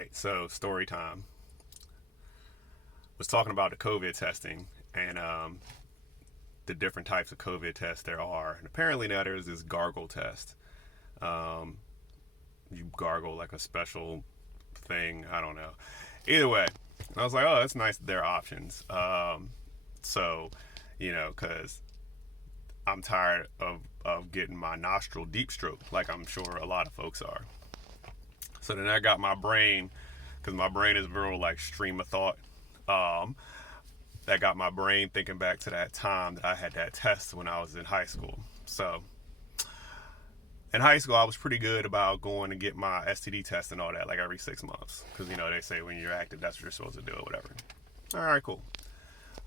right, so story time. Was talking about the COVID testing and the different types of COVID tests there are. And apparently now there's this gargle test. Um, you gargle like a special thing. I don't know. Either way, I was like, oh, that's nice. There are options. So, because I'm tired of getting my nostril deep stroked, like I'm sure a lot of folks are. So then I got my brain, because my brain is real like stream of thought. Um, that got my brain thinking back to that time that I had that test when I was in high school. So in high school, I was pretty good about going to get my STD test and all that, like every 6 months, because they say when you're active, that's what you're supposed to do or whatever. All right, cool.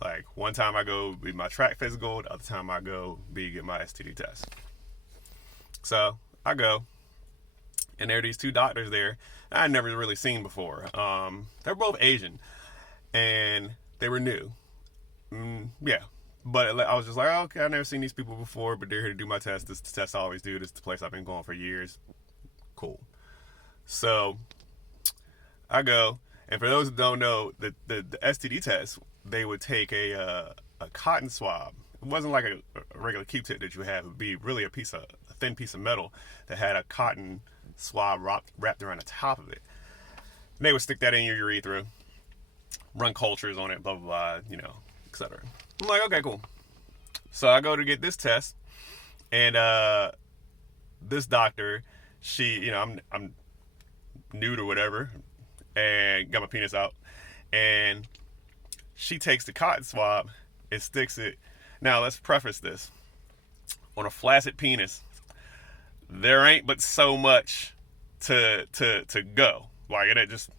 Like one time I go be my track physical, the other time I go be get my STD test. So I go, and there are these two doctors there I had never really seen before. They're both Asian, and they were new. Yeah, but I was just like, oh, okay, I've never seen these people before, but they're here to do my test. This is the test I always do. This is the place I've been going for years. Cool. So I go, and for those who don't know, the STD test, they would take a cotton swab. It wasn't like a regular Q-tip that you have. It would be really a thin piece of metal that had a cotton swab wrapped around the top of it. And they would stick that in your urethra, run cultures on it, blah blah blah, etc. I'm like, okay, cool. So I go to get this test, and this doctor, she, I'm nude or whatever, and got my penis out, and she takes the cotton swab and sticks it. Now let's preface this: on a flaccid penis, there ain't but so much to go. Like it just,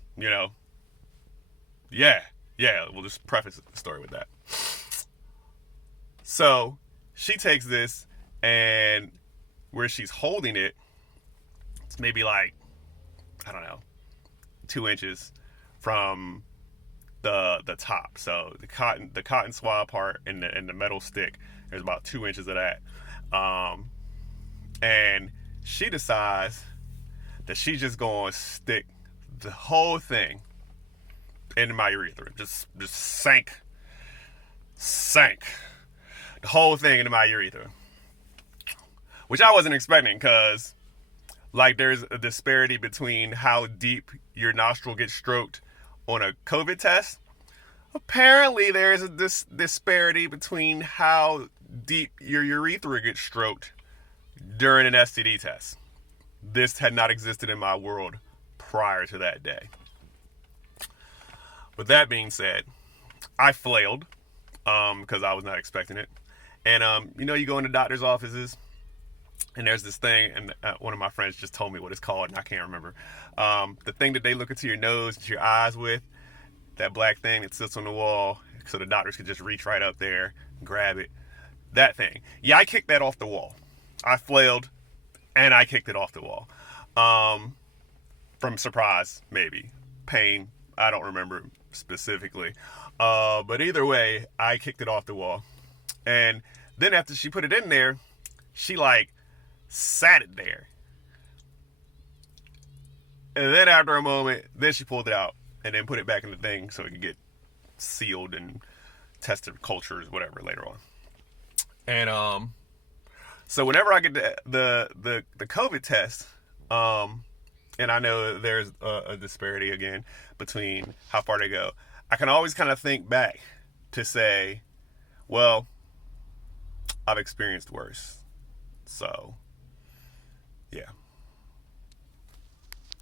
yeah. We'll just preface the story with that. So she takes this, and where she's holding it, it's maybe like, I don't know, 2 inches from the top. So the cotton swab part and the metal stick, there's about 2 inches of that. And she decides that she's just going to stick the whole thing into my urethra. Just sank the whole thing into my urethra, which I wasn't expecting, because like there's a disparity between how deep your nostril gets stroked on a COVID test. Apparently there's a disparity between how deep your urethra gets stroked during an STD test. This had not existed in my world prior to that day. With that being said, I flailed because I was not expecting it. And you go into doctor's offices, and there's this thing, and one of my friends just told me what it's called, and I can't remember. The thing that they look into your nose, into your eyes with, that black thing that sits on the wall, so the doctors could just reach right up there, grab it. That thing. Yeah, I kicked that off the wall. I flailed, and I kicked it off the wall. From surprise, maybe. Pain, I don't remember specifically. But either way, I kicked it off the wall. And then after she put it in there, she sat it there. And then after a moment, then she pulled it out and then put it back in the thing so it could get sealed and tested cultures, whatever, later on. And so whenever I get the COVID test, and I know there's a disparity again between how far they go, I can always kind of think back to say, well, I've experienced worse. So, yeah.